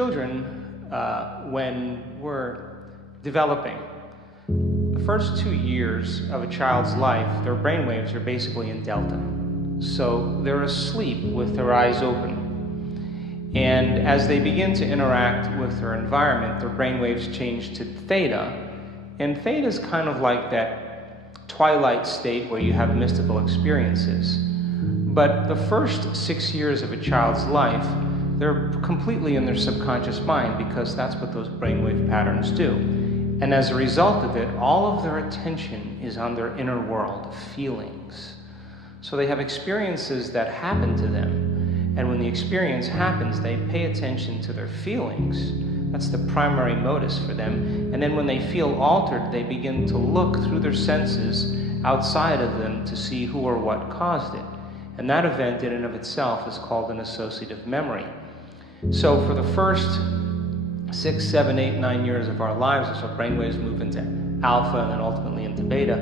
children, when we're developing, the first 2 years of a child's life, their brainwaves are basically in delta. So they're asleep with their eyes open. And as they begin to interact with their environment, their brainwaves change to theta. And theta is kind of like that twilight state where you have mystical experiences. But the first 6 years of a child's life, they're completely in their subconscious mind because that's what those brainwave patterns do. And as a result of it, all of their attention is on their inner world, feelings. So they have experiences that happen to them. And when the experience happens, they pay attention to their feelings. That's the primary modus for them. And then when they feel altered, they begin to look through their senses outside of them to see who or what caused it. And that event in and of itself is called an associative memory. So for the first 6, 7, 8, 9 years of our lives, as our brainwaves move into alpha and then ultimately into beta,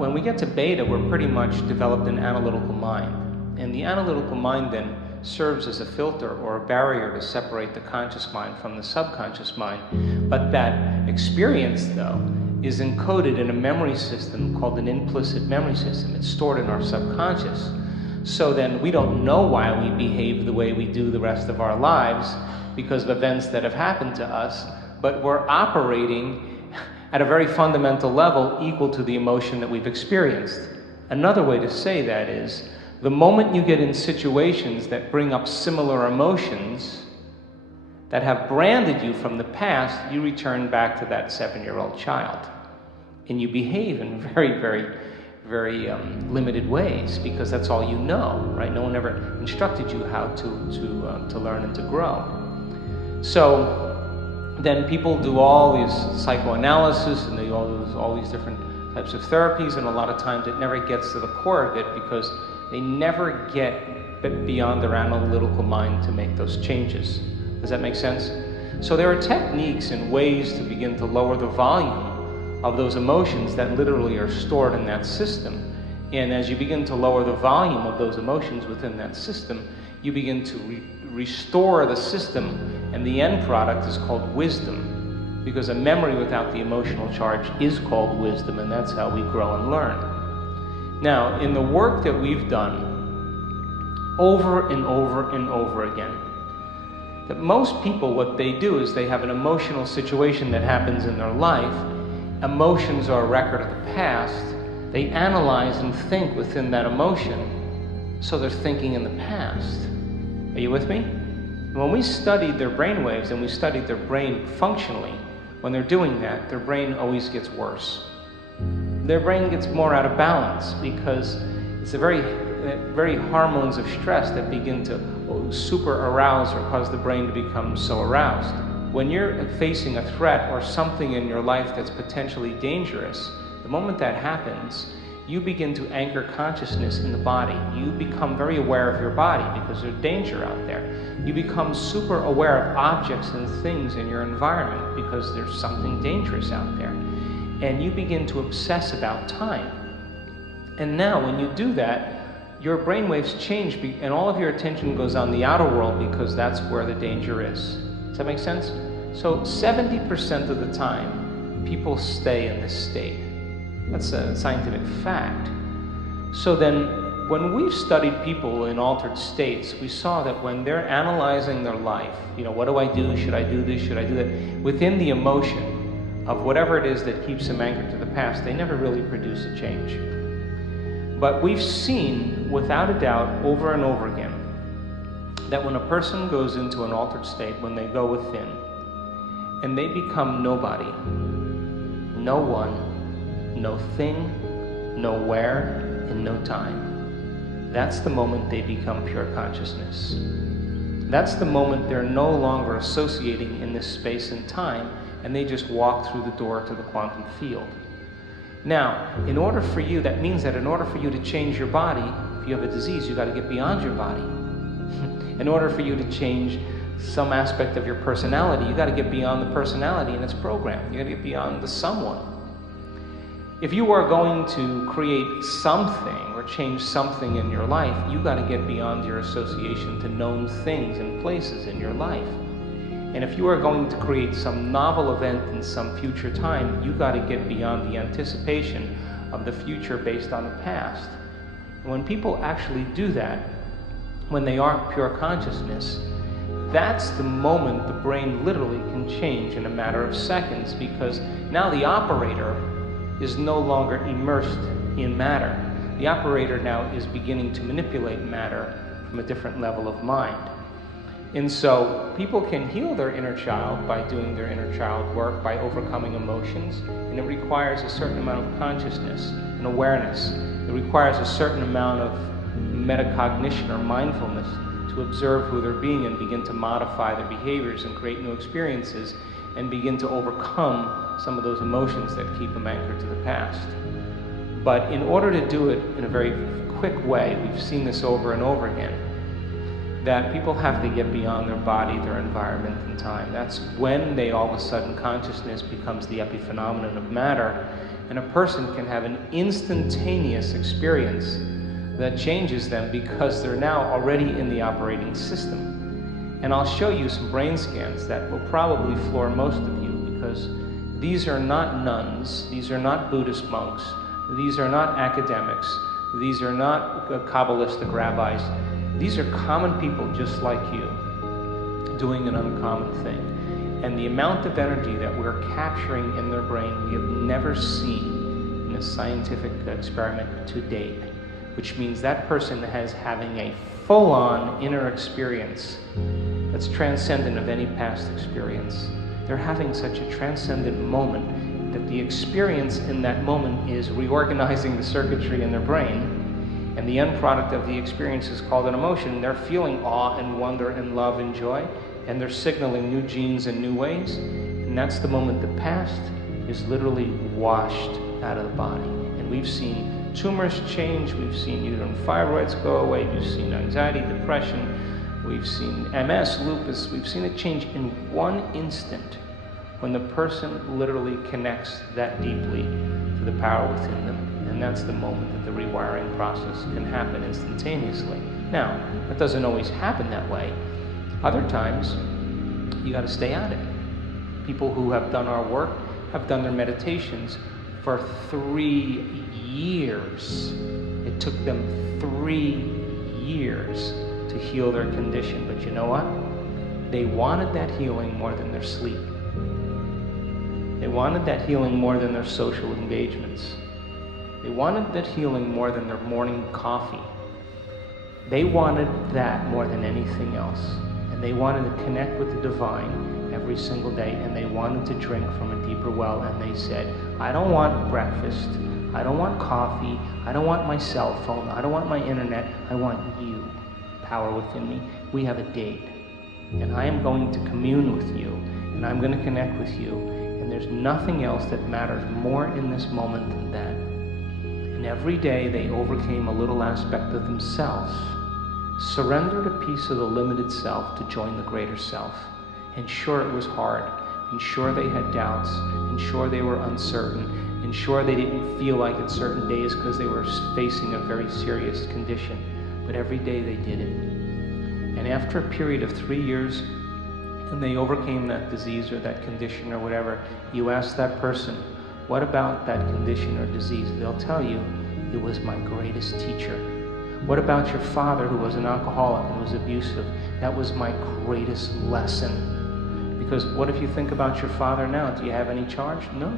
when we get to beta, we're pretty much developed an analytical mind. And the analytical mind then serves as a filter or a barrier to separate the conscious mind from the subconscious mind. But that experience, though, is encoded in a memory system called an implicit memory system. It's stored in our subconscious. So then we don't know why we behave the way we do the rest of our lives because of events that have happened to us, but we're operating at a very fundamental level equal to the emotion that we've experienced. Another way to say that is, the moment you get in situations that bring up similar emotions that have branded you from the past, you return back to that 7-year-old child. And you behave in very limited ways because that's all you know, right? No one ever instructed you how to learn and to grow. So then people do all these psychoanalysis and they do all these different types of therapies, and a lot of times it never gets to the core of it because they never get beyond their analytical mind to make those changes. Does that make sense? So there are techniques and ways to begin to lower the volume of those emotions that literally are stored in that system. And as you begin to lower the volume of those emotions within that system, you begin to restore the system, and the end product is called wisdom. Because a memory without the emotional charge is called wisdom, and that's how we grow and learn. Now, in the work that we've done over and over and over again, that most people, what they do is they have an emotional situation that happens in their life. Emotions are a record of the past. They analyze and think within that emotion, so they're thinking in the past. Are you with me? When we studied their brain waves and we studied their brain functionally, when they're doing that, their brain always gets worse. Their brain gets more out of balance because it's the very hormones of stress that begin to super arouse or cause the brain to become so aroused. When you're facing a threat or something in your life that's potentially dangerous, the moment that happens, you begin to anchor consciousness in the body. You become very aware of your body because there's danger out there. You become super aware of objects and things in your environment because there's something dangerous out there. And you begin to obsess about time. And now when you do that, your brainwaves change and all of your attention goes on the outer world because that's where the danger is. Does that make sense? So 70% of the time, people stay in this state. That's a scientific fact. So then, when we've studied people in altered states, we saw that when they're analyzing their life, what do I do? Should I do this? Should I do that? Within the emotion of whatever it is that keeps them anchored to the past, they never really produce a change. But we've seen, without a doubt, over and over again, that when a person goes into an altered state, when they go within, and they become nobody, no one, no thing, nowhere, and no time, that's the moment they become pure consciousness. That's the moment they're no longer associating in this space and time, and they just walk through the door to the quantum field. Now, that means that in order for you to change your body, if you have a disease, you got to get beyond your body. In order for you to change some aspect of your personality, you got to get beyond the personality and its program. You got to get beyond the someone. If you are going to create something or change something in your life, you got to get beyond your association to known things and places in your life. And if you are going to create some novel event in some future time, you got to get beyond the anticipation of the future based on the past. And when people actually do that, when they are pure consciousness, that's the moment the brain literally can change in a matter of seconds, because now the operator is no longer immersed in matter. The operator now is beginning to manipulate matter from a different level of mind. And so people can heal their inner child by doing their inner child work, by overcoming emotions, and it requires a certain amount of consciousness and awareness. It requires a certain amount of metacognition or mindfulness to observe who they're being and begin to modify their behaviors and create new experiences and begin to overcome some of those emotions that keep them anchored to the past. But in order to do it in a very quick way, we've seen this over and over again, that people have to get beyond their body, their environment, and time. That's when they all of a sudden consciousness becomes the epiphenomenon of matter, and a person can have an instantaneous experience that changes them because they're now already in the operating system. And I'll show you some brain scans that will probably floor most of you, because these are not nuns, these are not Buddhist monks, these are not academics, these are not Kabbalistic rabbis. These are common people just like you, doing an uncommon thing. And the amount of energy that we're capturing in their brain we have never seen in a scientific experiment to date, which means that person is having a full-on inner experience that's transcendent of any past experience. They're having such a transcendent moment that the experience in that moment is reorganizing the circuitry in their brain. And the end product of the experience is called an emotion. They're feeling awe and wonder and love and joy, and they're signaling new genes in new ways. And that's the moment the past is literally washed out of the body. And we've seen tumors change, we've seen uterine fibroids go away, we've seen anxiety, depression, we've seen MS, lupus, we've seen it change in one instant when the person literally connects that deeply to the power within them. And that's the moment that the rewiring process can happen instantaneously. Now, that doesn't always happen that way. Other times, you got to stay at it. People who have done our work have done their meditations for 3 years. It took them 3 years to heal their condition. But you know what? They wanted that healing more than their sleep. They wanted that healing more than their social engagements. They wanted that healing more than their morning coffee. They wanted that more than anything else. And they wanted to connect with the divine every single day, and they wanted to drink from a deeper well. And they said, I don't want breakfast, I don't want coffee, I don't want my cell phone, I don't want my internet, I want you, power within me. We have a date, and I am going to commune with you, and I'm going to connect with you, and there's nothing else that matters more in this moment than that. And every day they overcame a little aspect of themselves, surrendered a piece of the limited self to join the greater self. And sure, it was hard, and sure they had doubts, and sure they were uncertain, and sure they didn't feel like it certain days because they were facing a very serious condition. But every day they did it. And after a period of 3 years, and they overcame that disease or that condition or whatever, you ask that person, what about that condition or disease? They'll tell you, it was my greatest teacher. What about your father who was an alcoholic and was abusive? That was my greatest lesson. Because what if you think about your father now? Do you have any charge? No.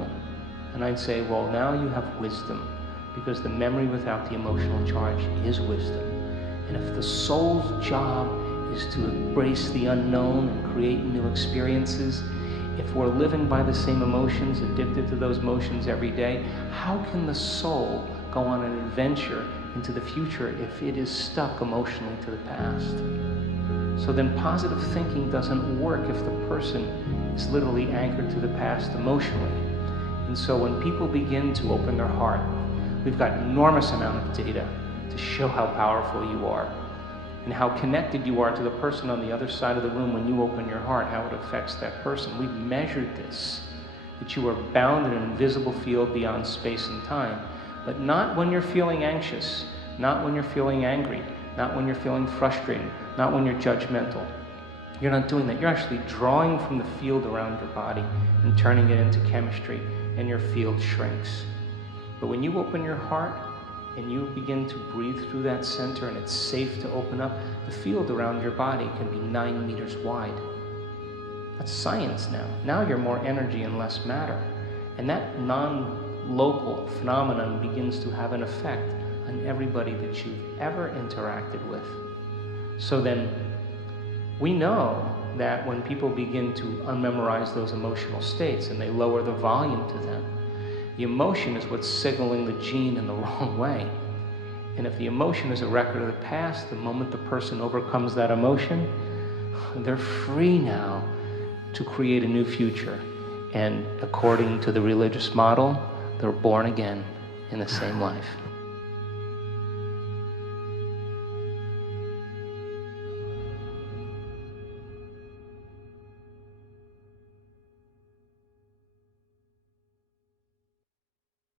And I'd say, well, now you have wisdom, because the memory without the emotional charge is wisdom. And if the soul's job is to embrace the unknown and create new experiences, if we're living by the same emotions, addicted to those emotions every day, how can the soul go on an adventure into the future if it is stuck emotionally to the past? So then positive thinking doesn't work if the person is literally anchored to the past emotionally. And so when people begin to open their heart, we've got enormous amount of data to show how powerful you are and how connected you are to the person on the other side of the room when you open your heart, how it affects that person. We've measured this, that you are bound in an invisible field beyond space and time, but not when you're feeling anxious, not when you're feeling angry, not when you're feeling frustrated, not when you're judgmental. You're not doing that. You're actually drawing from the field around your body and turning it into chemistry, and your field shrinks. But when you open your heart and you begin to breathe through that center, and it's safe to open up, the field around your body can be 9 meters wide. That's science now. Now you're more energy and less matter. And that non-local phenomenon begins to have an effect on everybody that you've ever interacted with. So then, we know that when people begin to unmemorize those emotional states and they lower the volume to them, the emotion is what's signaling the gene in the wrong way. And if the emotion is a record of the past, the moment the person overcomes that emotion, they're free now to create a new future. And according to the religious model, they're born again in the same life.